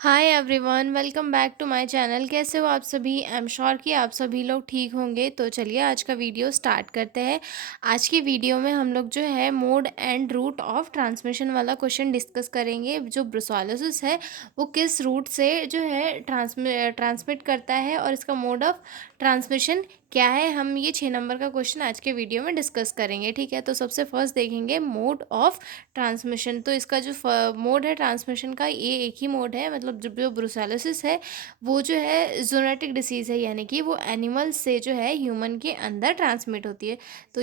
Hi everyone, welcome back to my channel. कैसे हो आप सभी? आई एम श्योर कि आप सभी लोग ठीक होंगे। तो चलिए आज का वीडियो स्टार्ट करते हैं। आज की वीडियो में हम लोग जो है mode and route of transmission वाला क्वेश्चन डिस्कस करेंगे। जो ब्रुसोलोसिस है वो किस रूट से जो है ट्रांसमिट करता है और इसका मोड ऑफ ट्रांसमिशन क्या है, हम ये 6 नंबर का क्वेश्चन आज के वीडियो में डिस्कस करेंगे। ठीक है, तो सबसे फर्स्ट देखेंगे मोड ऑफ ट्रांसमिशन। तो इसका जो मोड है ट्रांसमिशन का, ये एक ही मोड है। मतलब जो ब्रुसेलोसिस है वो जो है जूनोटिक डिसीज़ है, यानी कि वो एनिमल से जो है ह्यूमन के अंदर ट्रांसमिट होती है। तो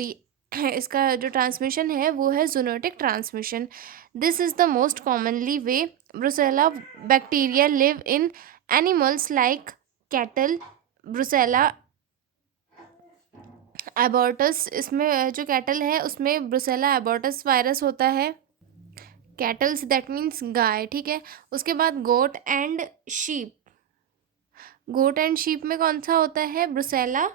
इसका जो ट्रांसमिशन है वो है zoonotic transmission. This is the most commonly way Brucella bacteria live in animals like cattle. Brucella abortus, इसमें जो कैटल है उसमें ब्रुसेला एबॉर्टस वायरस होता है। कैटल्स दैट मीन्स गाय। ठीक है, उसके बाद goat and sheep. Goat and sheep में कौन सा होता है? Brucella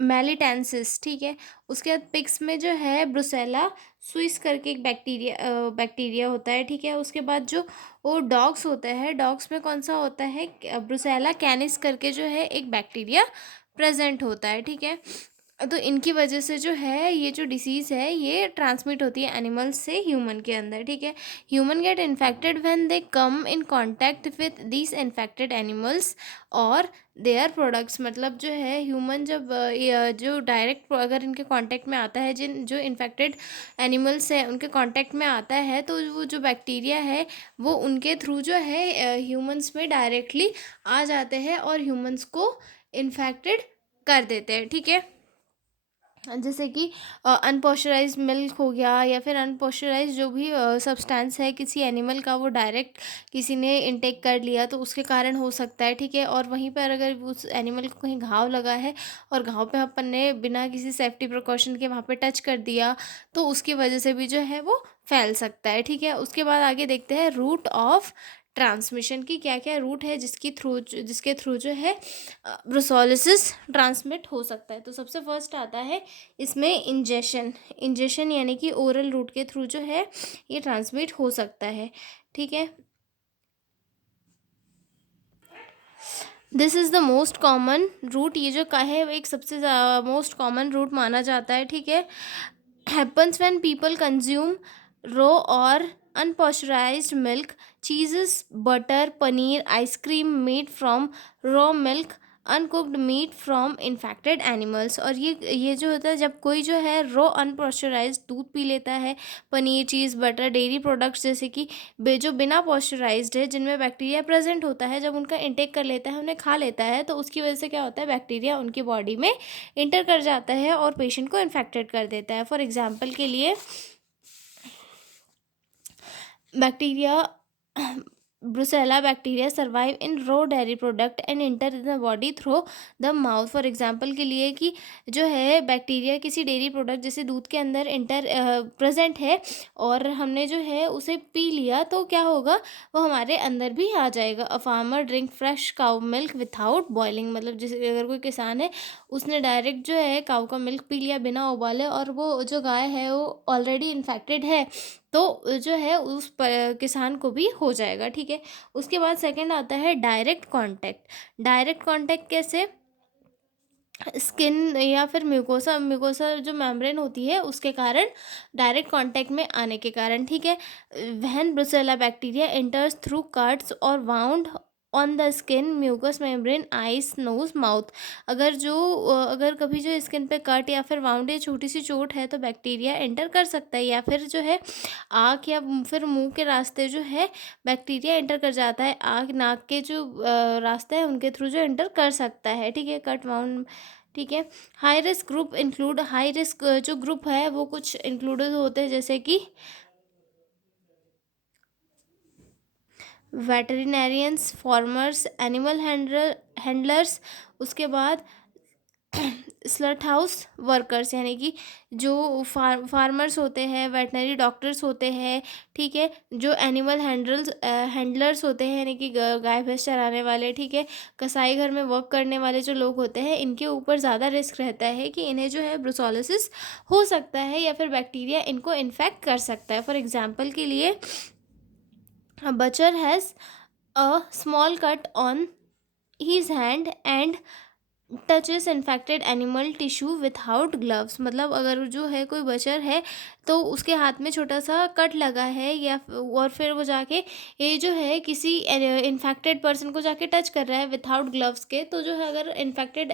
melitensis. ठीक है, उसके बाद पिग्स में जो है ब्रुसेला स्विस करके एक बैक्टीरिया होता है। ठीक है, उसके बाद जो वो डॉग्स होता है, डॉग्स में कौन सा होता है? ब्रुसेला कैनिस करके जो है एक बैक्टीरिया प्रेजेंट होता है। ठीक है, तो इनकी वजह से जो है ये जो डिसीज़ है ये ट्रांसमिट होती है एनिमल्स से ह्यूमन के अंदर। ठीक है, human get infected when they come in contact with these infected animals और देयर प्रोडक्ट्स। मतलब जो है ह्यूमन जब जो डायरेक्ट अगर इनके कांटेक्ट में आता है, जिन जो इन्फेक्टेड एनिमल्स है उनके कांटेक्ट में आता है, तो वो जो बैक्टीरिया है वो उनके थ्रू जो है ह्यूमंस में डायरेक्टली आ जाते हैं और ह्यूमंस को इन्फेक्टेड कर देते हैं। ठीक है, जैसे कि अनपॉस्चराइज मिल्क हो गया या फिर अनपॉस्चराइज जो भी सब्सटेंस है किसी एनिमल का, वो डायरेक्ट किसी ने इनटेक कर लिया तो उसके कारण हो सकता है। ठीक है, और वहीं पर अगर उस एनिमल को कहीं घाव लगा है और घाव पे अपन ने बिना किसी सेफ्टी प्रिकॉशन के वहाँ पे टच कर दिया तो उसकी वजह से भी जो है वो फैल सकता है। ठीक है, उसके बाद आगे देखते हैं रूट ऑफ ट्रांसमिशन की क्या क्या रूट है जिसके थ्रू जो है ब्रुसोलिसिस ट्रांसमिट हो सकता है। तो सबसे फर्स्ट आता है इसमें इंजेशन। इंजेशन यानी कि ओरल रूट के थ्रू जो है ये ट्रांसमिट हो सकता है। ठीक है, this is the most common route. ये जो का है एक सबसे मोस्ट कॉमन रूट माना जाता है। ठीक है, हैपन्स व्हेन पीपल कंज्यूम रो और unpasteurized milk, cheeses, butter, paneer, ice cream made from raw milk, uncooked meat from infected animals. और ये जो होता है जब कोई जो है रो अनपॉस्चराइज दूध पी लेता है, पनीर, चीज़, बटर, डेयरी प्रोडक्ट्स जैसे कि जो बिना पॉस्चराइज्ड है, जिनमें बैक्टीरिया प्रेजेंट होता है, जब उनका इंटेक कर लेता है, उन्हें खा लेता है, तो उसकी वजह से क्या होता है? बैक्टीरिया उनकी बॉडी में इंटर कर जाता है और पेशेंट को इन्फेक्टेड कर देता है। फॉर एग्जाम्पल के लिए bacteria Brucella bacteria survive in raw dairy product and enter the body through the mouth. For example के लिए कि जो है बैक्टीरिया किसी डेयरी प्रोडक्ट जैसे दूध के अंदर इंटर प्रेजेंट है और हमने जो है उसे पी लिया, तो क्या होगा? वो हमारे अंदर भी आ जाएगा। A farmer drink fresh cow milk without boiling. मतलब जैसे अगर कोई किसान है, उसने डायरेक्ट जो है काउ का मिल्क पी लिया बिना उबाले, और वो जो गाय है वो ऑलरेडी इन्फेक्टेड है, तो जो है उस किसान को भी हो जाएगा। ठीक है, उसके बाद सेकंड आता है डायरेक्ट कांटेक्ट। डायरेक्ट कांटेक्ट कैसे? स्किन या फिर म्यूकोसा म्यूकोसा जो मेम्ब्रेन होती है उसके कारण, डायरेक्ट कांटेक्ट में आने के कारण। ठीक है, when Brucella bacteria enters through cuts और wound on the skin, mucous membrane, eyes, nose, mouth. अगर कभी जो स्किन पे कट या फिर वाउंड या छोटी सी चोट है तो बैक्टीरिया एंटर कर सकता है, या फिर जो है आँख या फिर मुंह के रास्ते जो है बैक्टीरिया एंटर कर जाता है। आँख नाक के जो रास्ते हैं उनके थ्रू जो एंटर कर सकता है। ठीक है, कट वाउंड। ठीक है, high risk group include, high risk जो ग्रुप है वो कुछ इंक्लूडेड होते हैं जैसे कि वेटरिनेरियंस, फार्मर्स, एनिमल हैंडलर्स, उसके बाद स्लट हाउस वर्कर्स, यानी कि जो फार्मर्स होते हैं, वेटनरी डॉक्टर्स होते हैं। ठीक है, जो एनिमल हैंडलर्स होते हैं, यानी कि गाय भैंस चराने वाले। ठीक है, कसाई घर में वर्क करने वाले जो लोग होते हैं, इनके ऊपर ज़्यादा रिस्क रहता है कि इन्हें जो है ब्रुसोलिसिस हो सकता है या फिर बैक्टीरिया इनको इन्फेक्ट कर सकता है। फॉर एग्जाम्पल के लिए A butcher has a small cut on his hand and touches infected animal tissue without gloves. मतलब अगर जो है कोई बचर है तो उसके हाथ में छोटा सा कट लगा है या और फिर वो जाके ये जो है किसी इन्फेक्टेड पर्सन को जाके टच कर रहा है विथआउट ग्लव्स के, तो जो है अगर इन्फेक्टेड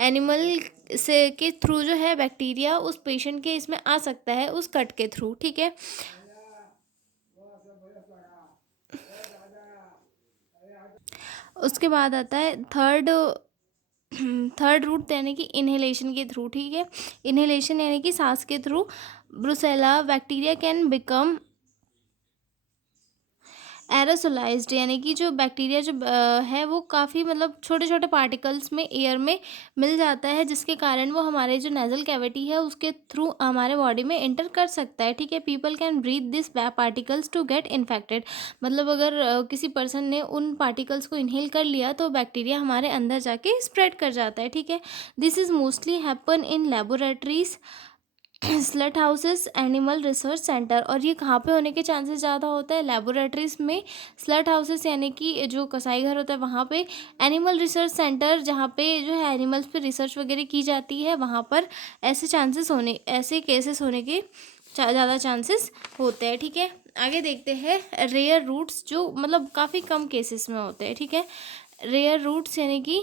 एनिमल से के थ्रू जो है बैक्टीरिया उस पेशेंट के इसमें आ सकता है उस कट के थ्रू। ठीक है, उसके बाद आता है थर्ड रूट यानी कि इन्हेलेशन के थ्रू। ठीक है, इन्हेलेशन यानी कि सांस के through Brucella bacteria can become aerosolised, यानी कि जो बैक्टीरिया जो है वो काफ़ी मतलब छोटे छोटे पार्टिकल्स में एयर में मिल जाता है, जिसके कारण वो हमारे जो नेजल कैविटी है उसके थ्रू हमारे बॉडी में एंटर कर सकता है। ठीक है, people can breathe this particles to get infected. मतलब अगर किसी पर्सन ने उन पार्टिकल्स को इनहेल कर लिया तो बैक्टीरिया हमारे अंदर जाके स्प्रेड कर जाता है। ठीक है, this is mostly happen in laboratories, slaughter houses, animal research centre. और ये कहाँ पे होने के चांसेस ज़्यादा होता है? लेबोरेटरीज में, स्लट हाउसेस यानी कि जो कसाई घर होता है वहाँ पे, एनिमल रिसर्च सेंटर जहाँ पे जो है एनिमल्स पे रिसर्च वगैरह की जाती है वहाँ पर ऐसे केसेस होने के ज़्यादा चांसेस होते हैं। ठीक है, आगे देखते हैं रेयर रूट्स जो मतलब काफ़ी कम केसेस में होते हैं। ठीक है, रेयर रूट्स यानी कि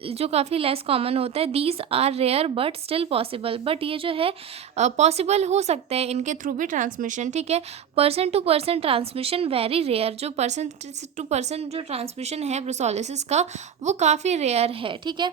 जो काफ़ी लेस कॉमन होता है। These are rare but still possible, but ये जो है पॉसिबल हो सकता है इनके थ्रू भी ट्रांसमिशन। ठीक है, person to person transmission very rare, जो पर्सन टू पर्सन जो ट्रांसमिशन है ब्रुसोलिसिस का वो काफ़ी रेयर है। ठीक है,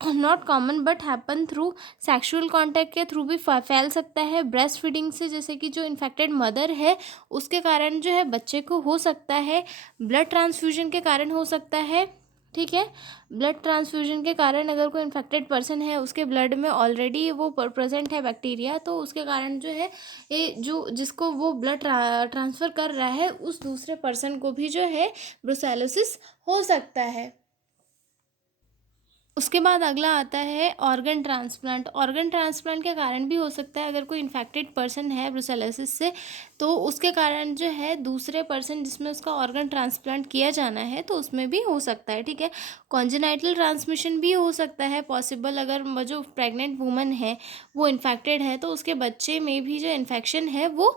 not common but happen through sexual contact के थ्रू भी फैल सकता है। ब्रेस्ट फीडिंग से, जैसे कि जो इन्फेक्टेड मदर है उसके कारण जो है बच्चे को हो सकता है। ब्लड ट्रांसफ्यूजन के कारण हो सकता है। ठीक है, ब्लड ट्रांसफ्यूजन के कारण अगर कोई इन्फेक्टेड पर्सन है उसके ब्लड में ऑलरेडी वो प्रेजेंट है बैक्टीरिया, तो उसके कारण जो है ये जो जिसको वो ब्लड ट्रांसफ़र कर रहा है उस दूसरे पर्सन को भी जो है ब्रुसेलोसिस हो सकता है। उसके बाद अगला आता है ऑर्गन ट्रांसप्लांट। ऑर्गन ट्रांसप्लांट के कारण भी हो सकता है, अगर कोई इन्फेक्टेड पर्सन है ब्रुसेलोसिस से तो उसके कारण जो है दूसरे पर्सन जिसमें उसका ऑर्गन ट्रांसप्लांट किया जाना है तो उसमें भी हो सकता है। ठीक है, कॉन्जेनाइटल ट्रांसमिशन भी हो सकता है पॉसिबल, अगर जो प्रेग्नेंट वूमन है वो इन्फेक्टेड है तो उसके बच्चे में भी जो इन्फेक्शन है वो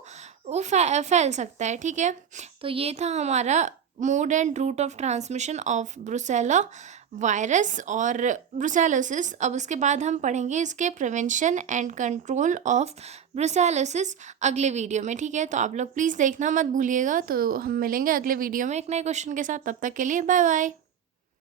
फैल सकता है। ठीक है, तो ये था हमारा mode and route of transmission of Brucella virus और ब्रुसेलोसिस। अब उसके बाद हम पढ़ेंगे इसके prevention and control of brucellosis अगले वीडियो में। ठीक है, तो आप लोग प्लीज़ देखना मत भूलिएगा। तो हम मिलेंगे अगले वीडियो में एक नए क्वेश्चन के साथ, तब तक के लिए बाय बाय।